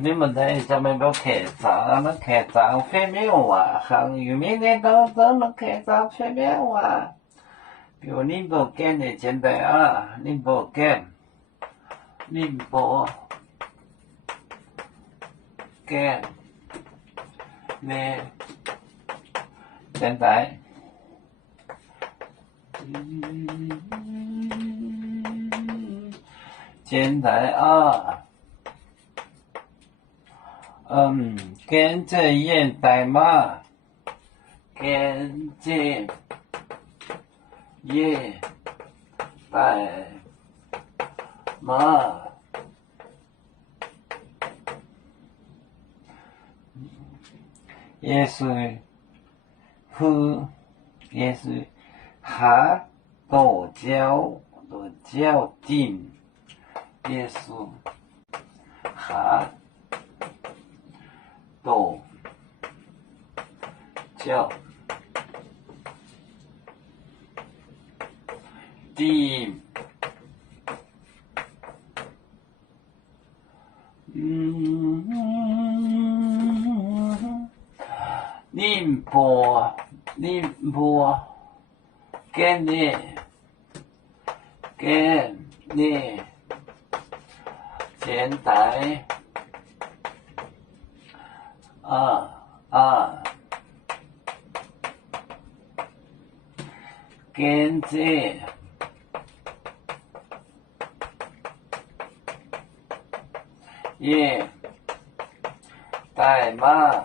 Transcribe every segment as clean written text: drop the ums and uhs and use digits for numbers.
你们在下面都开闸，那开闸方面话，行有面的都能开闸方面话。比如宁波干的简单啊，宁波干的简单。简单啊，跟着现代嘛，跟着现代嘛，也是哈多交定，也是哈多交定，宁波给你简单跟着也代码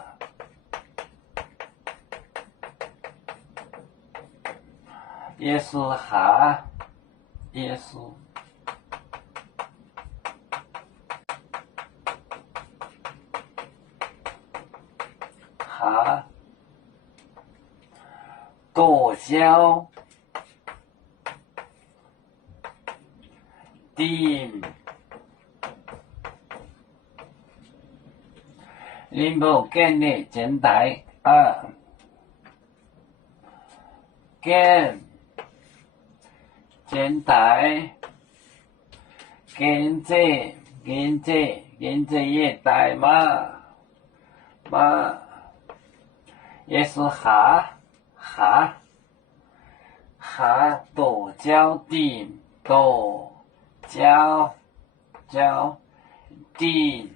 也是哈，也是哈多交定，宁波跟你简单跟简单跟着也代码也是哈多交定多交定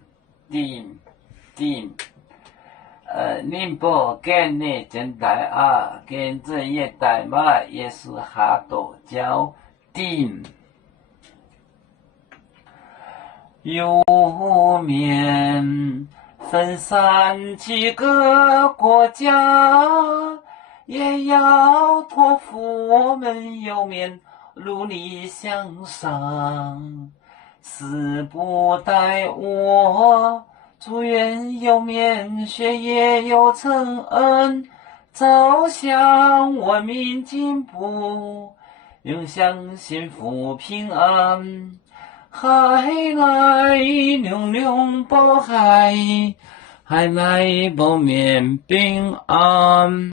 宁波跟你简单跟着也代码也是哈多交定。有面分散几个国家，也要托付我们有面努力向上。时不待我，祝愿有面学业有成恩，走向文明进步，永享幸福平安。海来隆隆报海，海来报面平安。